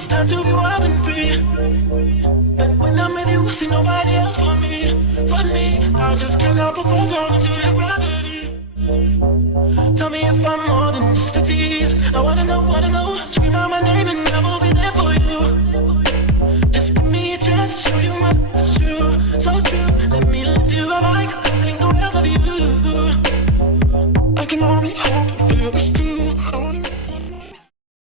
It's time to be wild and free. But when I'm with you, I see nobody else for me. For me, I just can't help but fall down into your gravity. Tell me if I'm more than just a tease. I wanna know, wanna know.